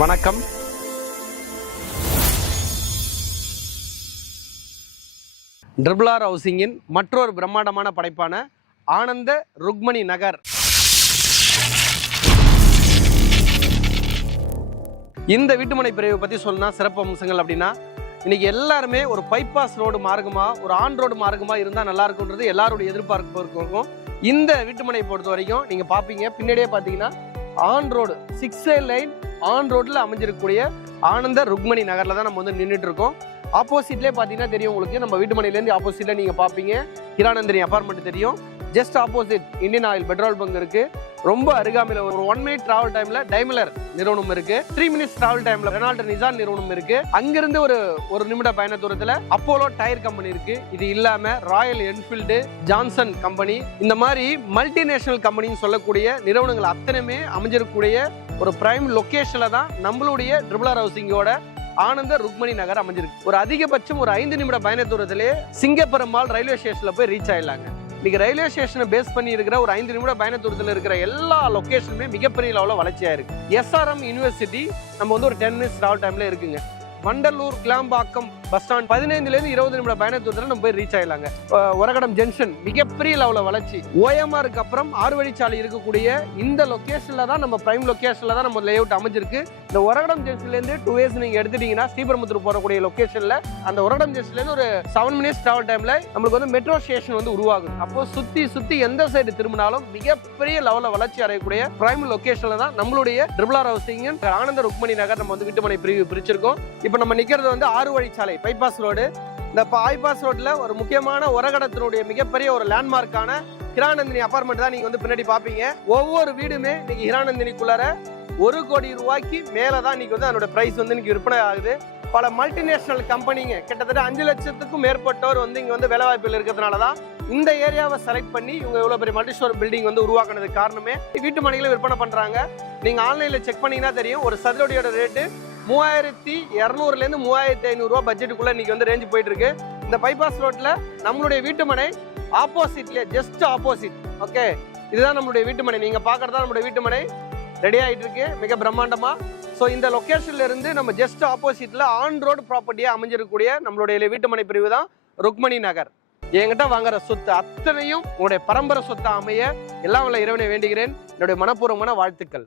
வணக்கம். ட்ரிபிள்-ஆர் ஹவுசிங்கின் மற்றொரு பிரம்மாண்டமான படைப்பான ஆனந்த ருக்மணி நகர். இந்த வீட்டுமனை பிரிவை பற்றி சொல்லணும்னா சிறப்பு அம்சங்கள் அப்படின்னா, இன்னைக்கு எல்லாருமே ஒரு பைபாஸ் ரோடு மார்க்கமா, ஒரு ஆன் ரோடு மார்க்கமா இருந்தால் நல்லா இருக்குன்றது எல்லாருடைய எதிர்பார்ப்பு இருக்கும். இந்த வீட்டுமனை பொறுத்த வரைக்கும் நீங்க பார்ப்பீங்க, பின்னாடியே பார்த்தீங்கன்னா on road 6A line on ரோட்டில் அமைஞ்சிருக்கக்கூடிய ஆனந்த ருக்மணி நகரில் தான் நம்ம வந்து நின்றுட்டு இருக்கோம். ஆப்போசிட்லேயே பார்த்தீங்கன்னா தெரியும் உங்களுக்கு, நம்ம வீட்டுமனையிலேருந்து ஆப்போசிட்டில் நீங்கள் பார்ப்பீங்க ஹிரானந்தினி அபார்ட்மெண்ட் தெரியும். Just opposite Indian oil petrol bunk இருக்கு. ரொம்ப அருகாமையில் ஒரு 1 minute டிராவல் டைம்ல டைமலர் நிறுவனம் இருக்கு. 3 minutes டிராவல் டைம்ல ரெனால்ட் நிசான் நிறுவனம் இருக்கு. அங்கிருந்து ஒரு நிமிட பயண தூரத்துல அப்போலோ டயர் கம்பெனி இருக்கு. இது இல்லாம ராயல் என்ஃபீல்டு, ஜான்சன் கம்பெனி, இந்த மாதிரி மல்டிநேஷனல் கம்பெனின்னு சொல்லக்கூடிய நிறுவனங்கள் அத்தனையுமே அமைஞ்சிருக்கக்கூடிய ஒரு பிரைம் லொகேஷன்ல தான் நம்மளுடைய ட்ரிபிள்-ஆர் ஹவுசிங்கோட ஆனந்த ருக்மணி நகர் அமைஞ்சிருக்கு. ஒரு அதிகபட்சம் ஒரு 5 நிமிட பயண தூரத்திலே சிங்கப்பெருமாள் ரயில்வே ஸ்டேஷன்ல போய் ரீச் ஆயிடலாங்க. இன்னைக்கு ரயில்வே ஸ்டேஷனை பேஸ் பண்ணி இருக்கிற ஒரு 5 நிமிட பயண தூரத்தில் இருக்கிற எல்லா லொகேஷனுமே மிகப்பெரிய லெவலில் வளர்ச்சியா இருக்கு. SRM யூனிவர்சிட்டி நம்ம வந்து ஒரு 10 minutes டிராவல் டைம்ல இருக்குங்க. வண்டலூர் கிளாம்பாக்கம் பஸ் ஸ்டாண்ட் 15லேருந்து 20 நிமிட பயண தூரத்தில் நம்ம போய் ரீச் ஆயிடலாங்க. ஒரகடம் ஜங்ஷன் மிகப்பெரிய லெவலில் வளர்ச்சி. OMRக்கு அப்புறம் 6 வழிச்சாலை இருக்கக்கூடிய இந்த லொகேஷன்ல தான் நம்ம பிரைம் லொகேஷன்ல தான் நம்ம லேஅவுட் அமைஞ்சிருக்கு. இந்த ஒரகடம் ஜங்ஷன்லேருந்து 2 ways நீங்க எடுத்துட்டீங்கன்னா ஸ்ரீபெரும்புத்தூர் போறக்கூடிய லொகேஷன்ல அந்த ஒரகடம் ஜங்ஷன்லேருந்து ஒரு 7 minutes டிராவல் டைம்ல நம்மளுக்கு வந்து மெட்ரோ ஸ்டேஷன் வந்து உருவாகுது. அப்போ சுத்தி எந்த சைடு திரும்பினாலும் மிகப்பெரிய லெவலில் வளர்ச்சி அடையக்கூடிய பிரைம் லொகேஷன்ல தான் நம்மளுடைய ட்ரிபிள்-ஆர் ஹவுசிங் ஆனந்த ருக்மணி நகர் நம்ம வந்து வீட்டுமனை பிரிவு பிரிச்சிருக்கோம். இப்போ நம்ம நிற்கிறது வந்து 6 வழிச்சாலை பைபாஸ் ரோடு. இந்த பைபாஸ் ரோட்ல ஒரு முக்கியமான ஒரகடத்தினுடைய மிகப்பெரிய ஒரு லேண்ட்மார்க்கான ஹிரானந்தினி அபார்ட்மெண்ட் தான் நீங்க வந்து பின்னாடி பாப்பீங்க. ஒவ்வொரு வீடுமே இன்னைக்கு ஹிரானந்தினிக்குள்ளார 1 கோடி ரூபாய்க்கு மேலதான் இன்னைக்கு வந்து அதோட பிரைஸ் வந்து இன்னைக்கு விற்பனை ஆகுது. பல மல்டிநேஷனல் கம்பெனிங்க கிட்டத்தட்ட 5 லட்சத்துக்கும் மேற்பட்டோர் வந்து இங்க வந்து வேலை வாய்ப்புகள் இருக்கிறதுனாலதான் இந்த ஏரியாவை செலக்ட் பண்ணி இவங்க இவ்வளவு பெரிய மல்டி ஸ்டோர் பில்டிங் வந்து உருவாக்குனதுக்கு காரணமே. வீட்டு மனைகளை விற்பனை பண்றாங்க. நீங்க ஆன்லைன்ல செக் பண்ணீங்கன்னா தெரியும், ஒரு சதுரடியோட ரேட்டு 3200 3500 ரூபாய் பட்ஜெட்டுக்குள்ள இன்னைக்கு வந்து ரேஞ்ச் போயிட்டு இருக்கு. இந்த பைபாஸ் ரோட்ல நம்மளுடைய வீட்டுமனை ஆப்போசிட்ல ஜஸ்ட் ஆப்போசிட். ஓகே, இதுதான் நம்மளுடைய வீட்டுமனை. நீங்க பாக்குறதா நம்மளுடைய வீட்டுமனை ரெடி ஆயிட்டு இருக்கு மிக பிரம்மாண்டமா. ஸோ இந்த லொகேஷன்ல இருந்து நம்ம ஜஸ்ட் ஆப்போசிட்ல ஆன் ரோடு ப்ராப்பர்ட்டியா அமைஞ்சிருக்கக்கூடிய நம்மளுடைய வீட்டுமனை பிரிவு தான் ருக்மணி நகர். என்கிட்ட வாங்குற சொத்து அத்தனையும் உங்களுடைய பரம்பரை சொத்தை அமைய எல்லாம் உள்ள இறைவனை வேண்டுகிறேன். என்னுடைய மனப்பூர்வமான வாழ்த்துக்கள்.